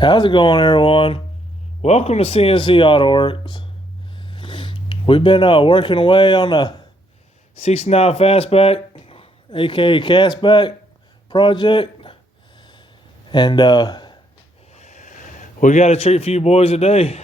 How's it going, everyone? Welcome to CNC Auto Works. We've been working away on the 69 Fastback, aka Castback project, and we got a treat for you boys today.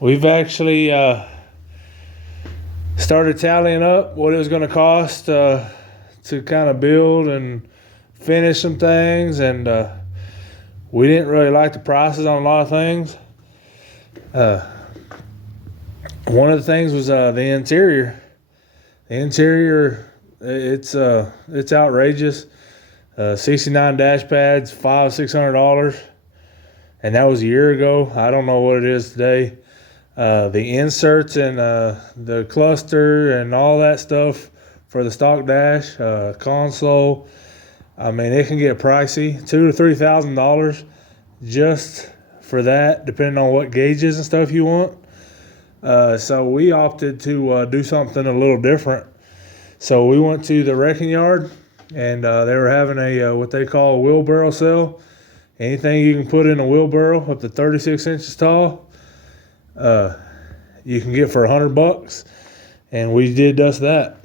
We've actually started tallying up what it was going to cost to kind of build and finish some things, and we didn't really like the prices on a lot of things. One of the things was the interior. The interior, it's outrageous. 69 dash pads, $500-$600, and that was a year ago. I don't know what it is today. The inserts and the cluster and all that stuff for the stock dash, console. I mean, it can get pricey, $2,000 to $3,000 just for that, depending on what gauges and stuff you want. So we opted to do something a little different. So we went to the wrecking yard, and they were having a what they call a wheelbarrow sale. Anything you can put in a wheelbarrow up to 36 inches tall, you can get for $100, and we did just that.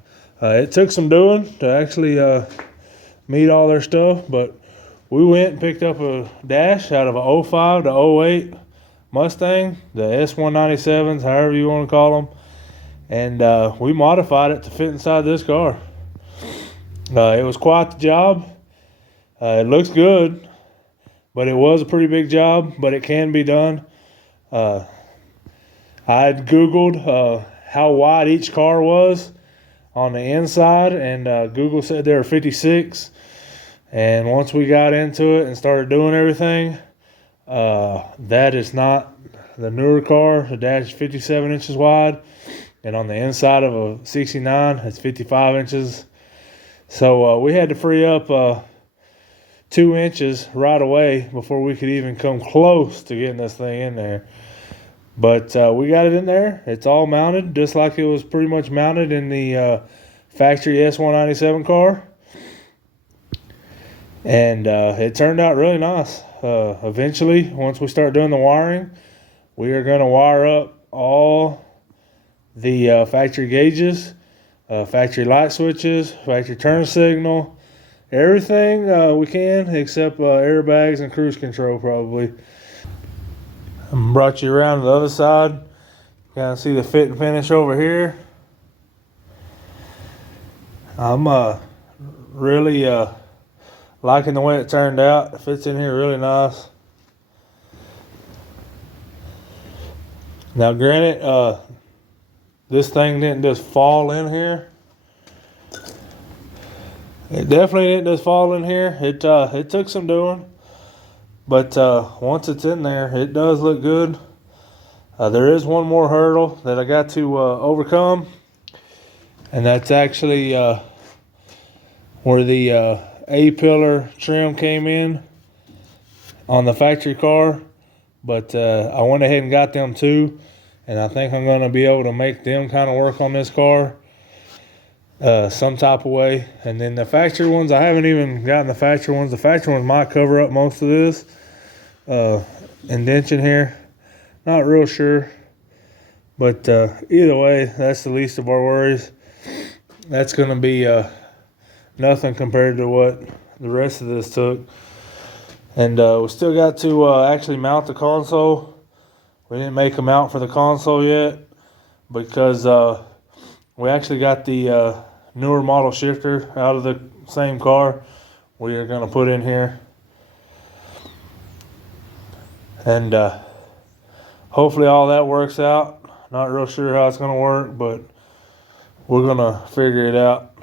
It took some doing to actually meet all their stuff, but we went and picked up a dash out of a 05 to 08 Mustang, the S197s, however you want to call them, and we modified it to fit inside this car. It was quite the job. It looks good, but it was a pretty big job, but it can be done. I had Googled how wide each car was on the inside, and Google said they were 56. And once we got into it and started doing everything, that is not the newer car. The dash is 57 inches wide, and on the inside of a 69, it's 55 inches. So we had to free up 2 inches right away before we could even come close to getting this thing in there. But we got it in there. It's all mounted just like it was pretty much mounted in the factory S197 car. And it turned out really nice. Eventually, once we start doing the wiring, we are going to wire up all the factory gauges, factory light switches, factory turn signal, everything we can except airbags and cruise control probably. I brought you around to the other side. Kind of see the fit and finish over here. I'm really liking the way it turned out. It fits in here really nice. Now granted, this thing didn't just fall in here. It definitely didn't just fall in here. It took some doing. But once it's in there, it does look good. There is one more hurdle that I got to overcome. And that's actually where the A-pillar trim came in on the factory car. But I went ahead and got them too. And I think I'm going to be able to make them kind of work on this car some type of way. And then the factory ones, I haven't even gotten the factory ones. The factory ones might cover up most of this indentation here. Not real sure. But either way, that's the least of our worries. That's going to be nothing compared to what the rest of this took. And we still got to actually mount the console. We didn't make a mount for the console yet because we actually got the newer model shifter out of the same car we are going to put in here. And hopefully all that works out. Not real sure how it's going to work, but we're going to figure it out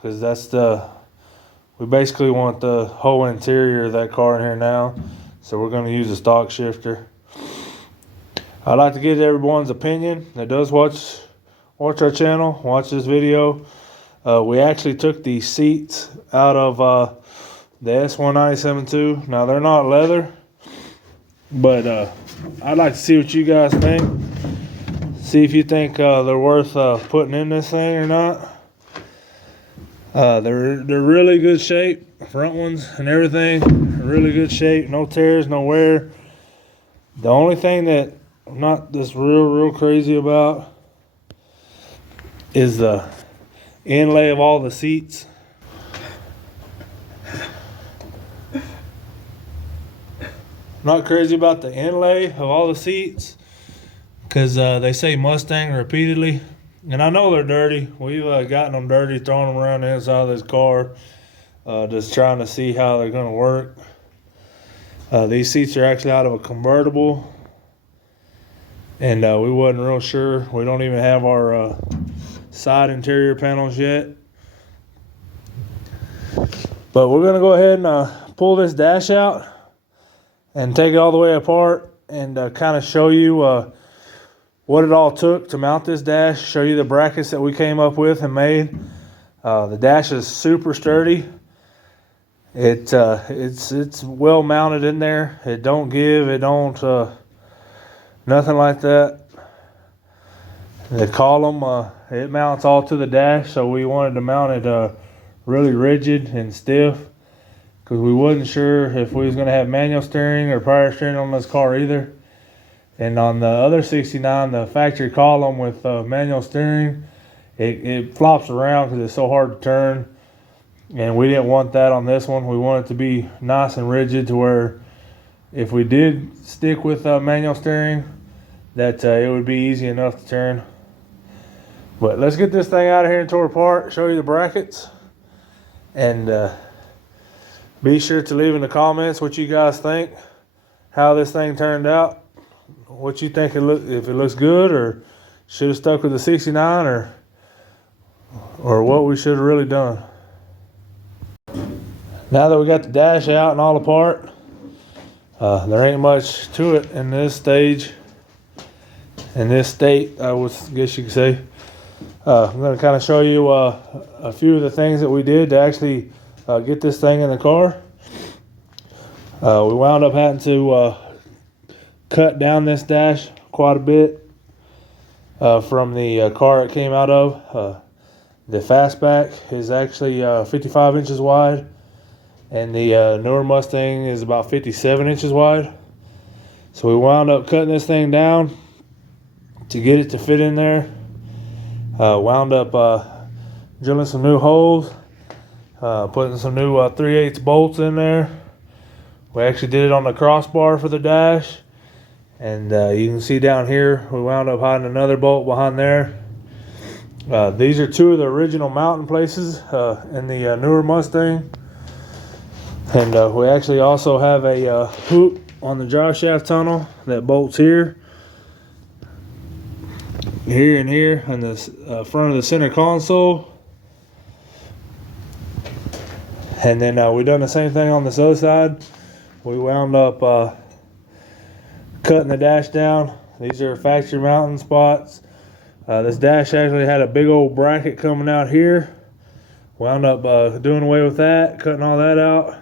because we basically want the whole interior of that car in here now. So we're going to use a stock shifter. I'd like to get everyone's opinion that does watch our channel, watch this video. We actually took the seats out of the S197 too. Now they're not leather, but I'd like to see what you guys think. See if you think they're worth putting in this thing or not. They're really good shape. Front ones and everything, really good shape. No tears, no wear. The only thing that I'm not just real crazy about is the inlay of all the seats. Not crazy about the inlay of all the seats because they say Mustang repeatedly, and I know they're dirty. We've gotten them dirty, throwing them around the inside of this car, just trying to see how they're going to work. These seats are actually out of a convertible, and we wasn't real sure. We don't even have our side interior panels yet, but we're going to go ahead and pull this dash out and take it all the way apart and kind of show you what it all took to mount this dash, show you the brackets that we came up with and made. The dash is super sturdy. It's well mounted in there. It don't give, it don't, nothing like that. The column, it mounts all to the dash, so we wanted to mount it really rigid and stiff, because we wasn't sure if we was going to have manual steering or power steering on this car either. And on the other 69, the factory column with manual steering, it flops around because it's so hard to turn. And we didn't want that on this one. We want it to be nice and rigid to where if we did stick with manual steering, that it would be easy enough to turn. But let's get this thing out of here and tore apart, show you the brackets, and be sure to leave in the comments what you guys think, how this thing turned out, what you think if it looks good, or should have stuck with the 69, or what we should have really done. Now that we got the dash out and all apart, there ain't much to it in this stage, in this state, I would guess you could say. I'm going to kind of show you a few of the things that we did to actually get this thing in the car. We wound up having to cut down this dash quite a bit from the car it came out of. The fastback is actually 55 inches wide, and the newer Mustang is about 57 inches wide. So we wound up cutting this thing down to get it to fit in there. Wound up drilling some new holes, putting some new 3/8 bolts in there. We actually did it on the crossbar for the dash, and you can see down here we wound up hiding another bolt behind there. These are two of the original mounting places in the newer Mustang, and we actually also have a hoop on the drive shaft tunnel that bolts here and here on the front of the center console. And then we done the same thing on this other side. We wound up cutting the dash down. These are factory mounting spots. This dash actually had a big old bracket coming out here. Wound up doing away with that, cutting all that out.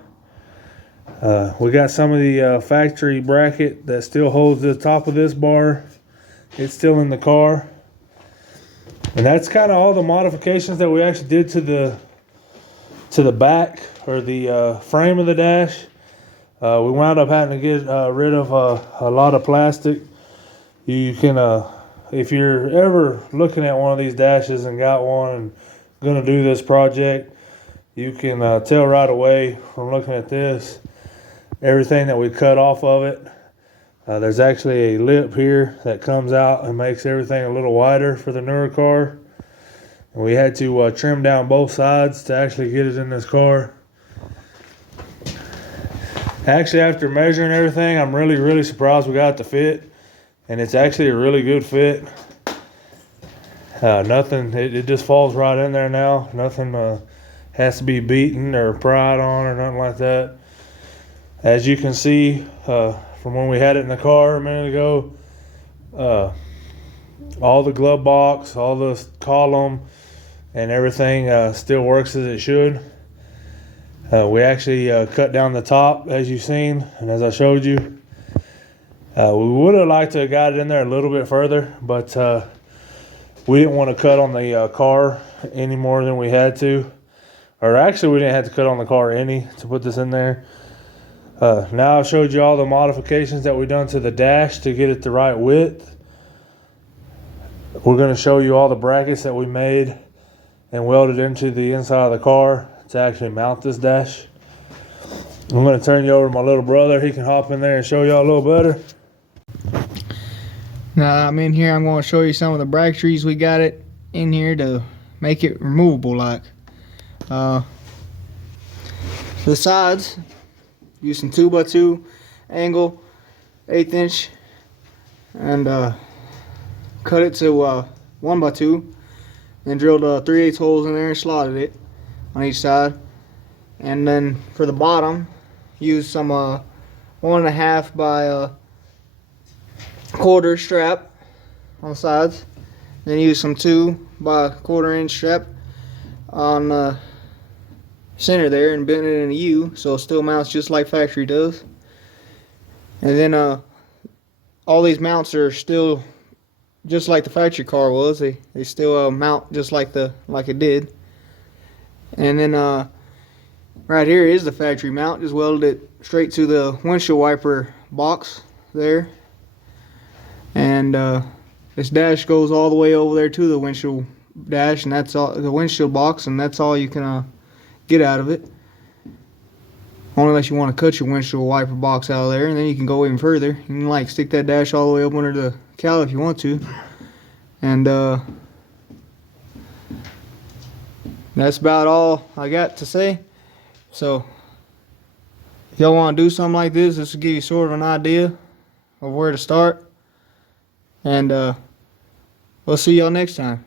We got some of the factory bracket that still holds the top of this bar. It's still in the car. And that's kind of all the modifications that we actually did to the back, or the frame of the dash. We wound up having to get rid of a lot of plastic. You can, if you're ever looking at one of these dashes and got one and gonna do this project, you can tell right away from looking at this, everything that we cut off of it. There's actually a lip here that comes out and makes everything a little wider for the newer car. And we had to trim down both sides to actually get it in this car. Actually, after measuring everything, I'm really surprised we got it to fit. And it's actually a really good fit. Nothing, it just falls right in there now. Nothing has to be beaten or pried on or nothing like that. As you can see from when we had it in the car a minute ago, all the glove box, all the column, and everything still works as it should. We actually cut down the top, as you've seen and as I showed you. We would have liked to have got it in there a little bit further, but we didn't want to cut on the car any more than we had to. Or actually, we didn't have to cut on the car any to put this in there. Now I've showed you all the modifications that we done to the dash to get it the right width. We're going to show you all the brackets that we made and welded into the inside of the car to actually mount this dash. I'm going to turn you over to my little brother. He can hop in there and show y'all a little better. Now I'm in here, I'm going to show you some of the bracketries we got it in here to make it removable like. The sides, use some 2x2 angle, 1/8 inch, and cut it to 1x2, and drilled 3/8 holes in there and slotted it on each side. And then for the bottom, use some 1.5 by 1/4 strap on the sides. Then use some 2 by 1/4 inch strap on the center there and bent it in a U so it still mounts just like factory does. And then all these mounts are still just like the factory car was. They still mount just like it did. And then right here is the factory mount. Just welded it straight to the windshield wiper box there. And this dash goes all the way over there to the windshield dash, and that's all the windshield box, and that's all you can get out of it. Only unless you want to cut your windshield wiper box out of there, and then you can go even further. You can like stick that dash all the way up under the cowl if you want to. And that's about all I got to say. So if y'all want to do something like this will give you sort of an idea of where to start. And we'll see y'all next time.